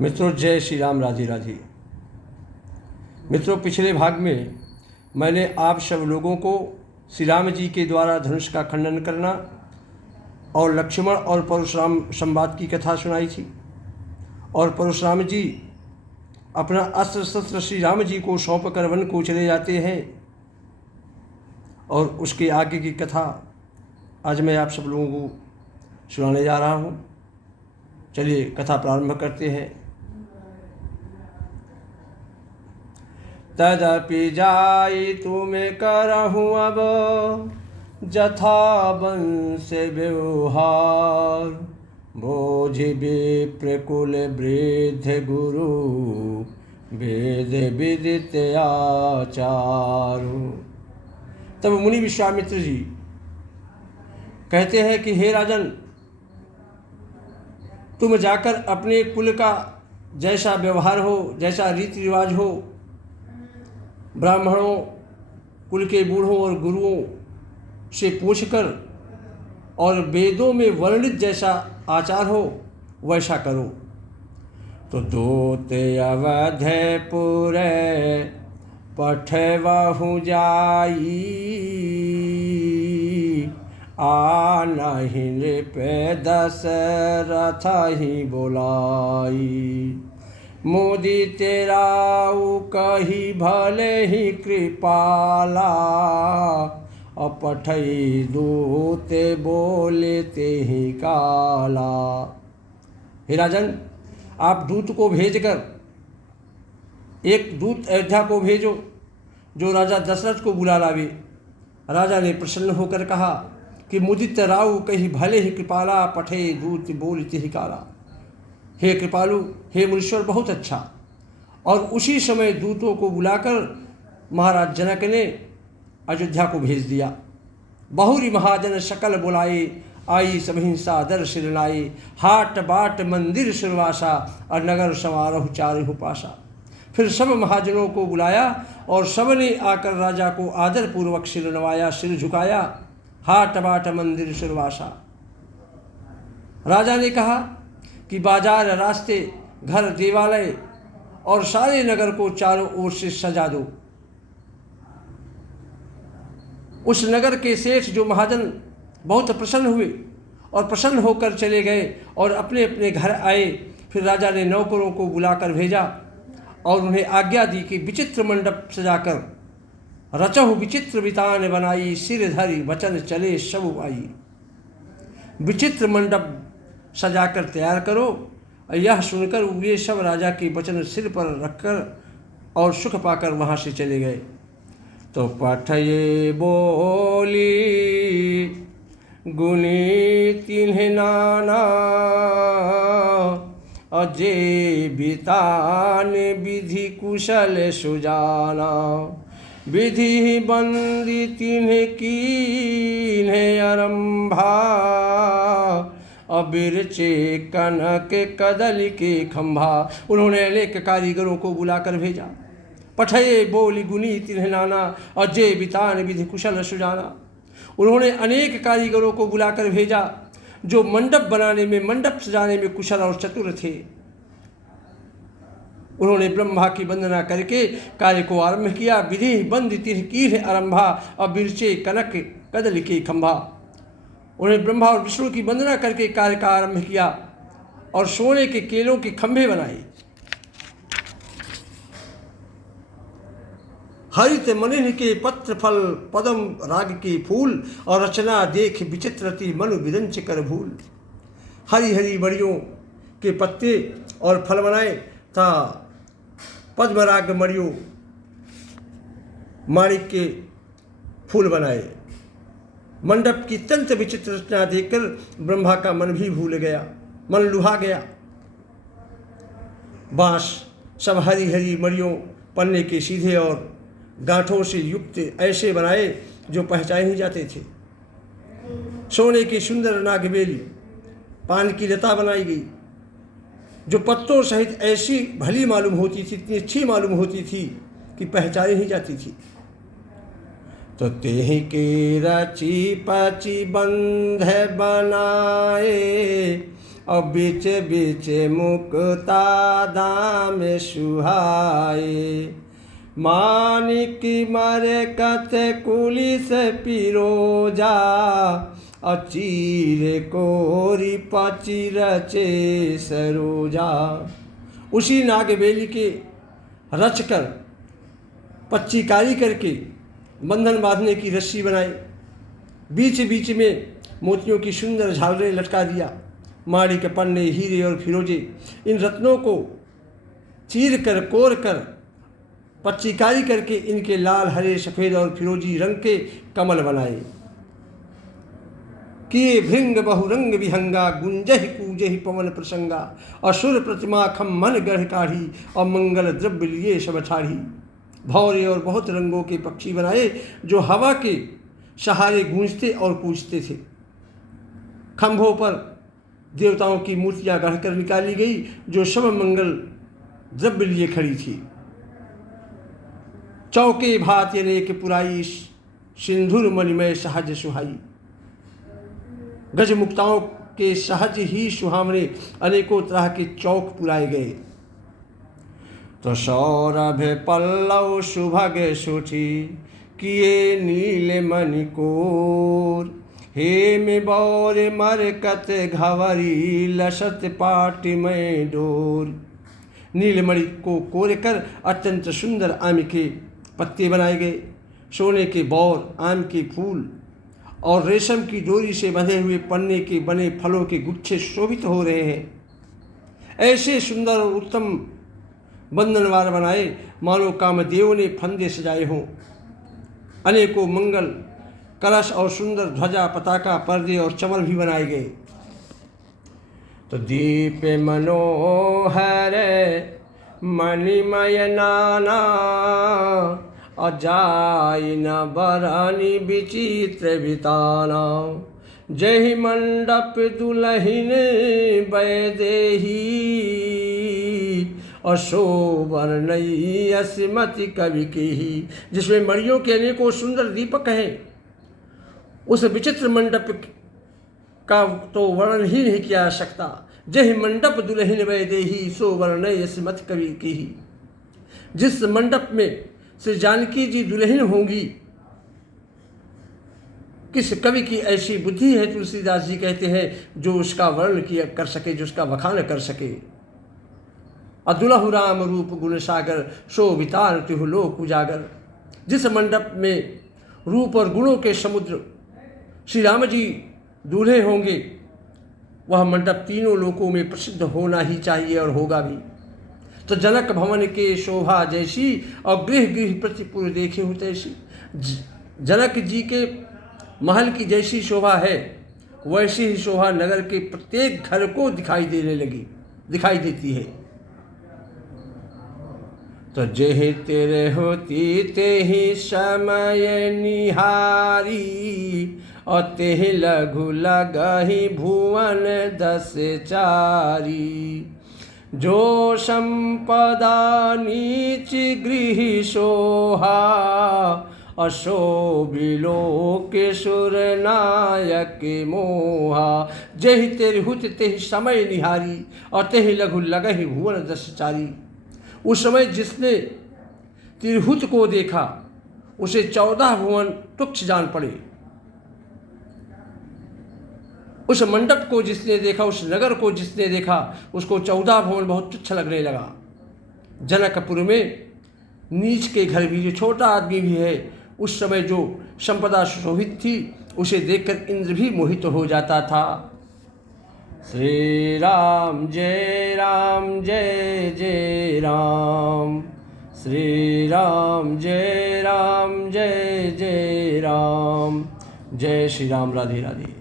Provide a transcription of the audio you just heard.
मित्रों, जय श्री राम, राधे राधे। मित्रों, पिछले भाग में मैंने आप सब लोगों को श्री राम जी के द्वारा धनुष का खंडन करना और लक्ष्मण और परशुराम संवाद की कथा सुनाई थी। और परशुराम जी अपना अस्त्र शस्त्र श्री राम जी को सौंप कर वन को चले जाते हैं और उसके आगे की कथा आज मैं आप सब लोगों को सुनाने जा रहा हूँ। चलिए कथा प्रारंभ करते हैं। तदपि जाई तुम करहूँ अब जथा वंश व्यवहार, बोझ विप्रकुल वृद्ध गुरु वेद विदित आचार। तब मुनि विश्वामित्र जी कहते हैं कि हे राजन, तुम जाकर अपने कुल का जैसा व्यवहार हो, जैसा रीति रिवाज हो, ब्राह्मणों, कुल के बूढ़ों और गुरुओं से पूछकर और वेदों में वर्णित जैसा आचार हो वैसा करो। तो दूत अवधपुर पठवहु जाई, आनहि नृप दशरथ ही बोलाई। मुदित राउ कही भले ही कृपाला, अपठई दूत बोले ते ही काला। हे राजन, आप दूत को भेजकर, एक दूत अयोध्या को भेजो जो राजा दशरथ को बुला लावे। राजा ने प्रसन्न होकर कहा कि मुदित राउ कही भले ही कृपाला, पठे दूत बोलते ही काला। हे कृपालु, हे मुनीश्वर, बहुत अच्छा। और उसी समय दूतों को बुलाकर महाराज जनक ने अयोध्या को भेज दिया। बहुरी महाजन सकल बुलाए, आई सब हिंसा दर सिर लाए। हाट बाट मंदिर सुरवासा, और नगर समारोह चारहु पासा। फिर सब महाजनों को बुलाया और सबने आकर राजा को आदरपूर्वक सिर नवाया, सिर झुकाया। हाट बाट मंदिर सुरवासा। राजा ने कहा कि बाजार, रास्ते, घर, देवालय और सारे नगर को चारों ओर से सजा दो। उस नगर के सेठ जो महाजन बहुत प्रसन्न हुए और प्रसन्न होकर चले गए और अपने अपने घर आए। फिर राजा ने नौकरों को बुलाकर भेजा और उन्हें आज्ञा दी कि विचित्र मंडप सजाकर रचहु विचित्र बितान बनाई, सिर धरी वचन चले सब आई। विचित्र मंडप सजाकर तैयार करो। यह सुनकर वे सब राजा के वचन सिर पर रखकर और सुख पाकर वहाँ से चले गए। तो पठये बोली गुनी तिन्ह नाना, अजे बितान विधि कुशल सुजाना। विधि बंदी तिन्ह कीन्ह आरंभा, अबिरचे कनक कदली के खंभा। उन्होंने अनेक कारीगरों को बुलाकर भेजा। पठये बोली गुनी तिन्ह नाना, अजय बितान विधि कुशल सुजाना। उन्होंने अनेक कारीगरों को बुलाकर भेजा जो मंडप बनाने में, मंडप सजाने में कुशल और चतुर थे। उन्होंने ब्रह्मा की वंदना करके कार्य को आरंभ किया। विधि बंद तिन्ह कीन्ह आरंभा, अबिरचे कनक कदली के खंभा। उन्हें ब्रह्मा और विष्णु की वंदना करके कार्य का आरंभ किया और सोने के केलों के खंभे बनाए। हरित मनिन के पत्र फल, पदम राग के फूल, और रचना देख विचित्रति मनु विरंच कर भूल। हरी हरी मड़ियों के पत्ते और फल बनाए था। पद्मराग मड़ियों, माणिक के फूल बनाए। मंडप की अत्यंत विचित्र रचना देखकर ब्रह्मा का मन भी भूल गया, मन लुभा गया। बांस सब हरी हरी मड़ियों, पन्ने के सीधे और गांठों से युक्त ऐसे बनाए जो पहचाने नहीं जाते थे। सोने की सुंदर नागबेली, पान की लता बनाई गई जो पत्तों सहित ऐसी भली मालूम होती थी, इतनी अच्छी मालूम होती थी कि पहचानी नहीं जाती थी। तो तेहि के रची पची बंध बनाए, और बीच बीच मुक्ता दाम सुहाए। मानिक मरे कथे कुली से पिरोजा, और चीर कोरी पची रचे सरोजा। उसी नागबेली के रचकर पच्चीकारी करके बंधन बांधने की रस्सी बनाई, बीच बीच में मोतियों की सुंदर झालरें लटका दिया। माड़ी के पन्ने, हीरे और फिरोजे, इन रत्नों को चीर कर कोर कर पच्चीकारी करके इनके लाल, हरे, सफ़ेद और फिरोजी रंग के कमल बनाए। किए भृंग बहुरंग विहंगा, गुंजहि कूजहि पवन प्रसंगा। असुर प्रतिमा खम मन गढ़ काढ़ी, और मंगल द्रव्य लिए सब ठाढ़ी। भौरे और बहुत रंगों के पक्षी बनाए, जो हवा के सहारे गूंजते और कूजते थे। खंभों पर देवताओं की मूर्तियां गढ़कर निकाली गई, जो सब मंगल द्रव्य लिए खड़ी थी। चौके भात अनेक पुराई, सिंधुर मणिमय सहज सुहाई। गजमुक्ताओं के सहज ही सुहावने अनेकों तरह के चौक पुराए गए। तो सौरभ पल्लव सुभग सुठी, किए नील मणिकोर। हेम बौर मरकत घवरी, लसत पाट में डोर। नीलमणि को कोर कर अत्यंत सुंदर आम के पत्ते बनाए गए। सोने के बौर, आम के फूल और रेशम की डोरी से बंधे हुए पन्ने के बने फलों के गुच्छे शोभित हो रहे हैं। ऐसे सुंदर और उत्तम बंधनवार बनाए, मानो कामदेव ने फंदे सजाए हों। अनेकों मंगल कलश और सुंदर ध्वजा, पताका, पर्दे और चमर भी बनाए गए। तो दीप मनोहर मणिमय नाना, अजाई न बरानी विचित्र बिताना। जहि मंडप दुलहिन बैदेही, अशोभरनई अस्मति कवि की। जिसमें मणियों के अनेकों सुंदर दीपक हैं, उस विचित्र मंडप का तो वर्णन ही नहीं किया जा सकता। जहि मंडप दुलहिन वैदेही, सो वर्णय अस्मति कवि की। जिस मंडप में श्री जानकी जी दुल्हन होंगी, किस कवि की ऐसी बुद्धि है, तुलसीदास जी कहते हैं, जो उसका वर्णन किया कर सके, जो उसका बखान कर सके। अदुलहु राम रूप गुण सागर, शोभिता तिहु लोक उजागर। जिस मंडप में रूप और गुणों के समुद्र श्री राम जी दूल्हे होंगे, वह मंडप तीनों लोकों में प्रसिद्ध होना ही चाहिए और होगा भी। तो जनक भवन के शोभा जैसी, और गृह गृह प्रतिपुर देखे हो तैसी। जनक जी के महल की जैसी शोभा है, वैसी ही शोभा नगर के प्रत्येक घर को दिखाई देती है। तो जेहि तेरे होती तेहि समय निहारी, और तेहि लघु लगहि भुवन 10 चारी। जो संपदा नीच गृह सोहा, अशोभिलोक सुर नायक मोहा। जेहि तेरि हुत तेहि समय निहारी, और तेहि लघु लगहि भुवन 10 चारी। उस समय जिसने तिरहुत को देखा, उसे 14 भुवन तुच्छ जान पड़े। उस मंडप को जिसने देखा, उस नगर को जिसने देखा, उसको 14 भुवन बहुत तुच्छ लगने लगा। जनकपुर में नीच के घर भी, जो छोटा आदमी भी है, उस समय जो संपदा सुशोभित थी, उसे देखकर इंद्र भी मोहित हो जाता था। श्री राम जय जय राम, श्री राम जय जय राम। जय श्री राम, राधे राधे।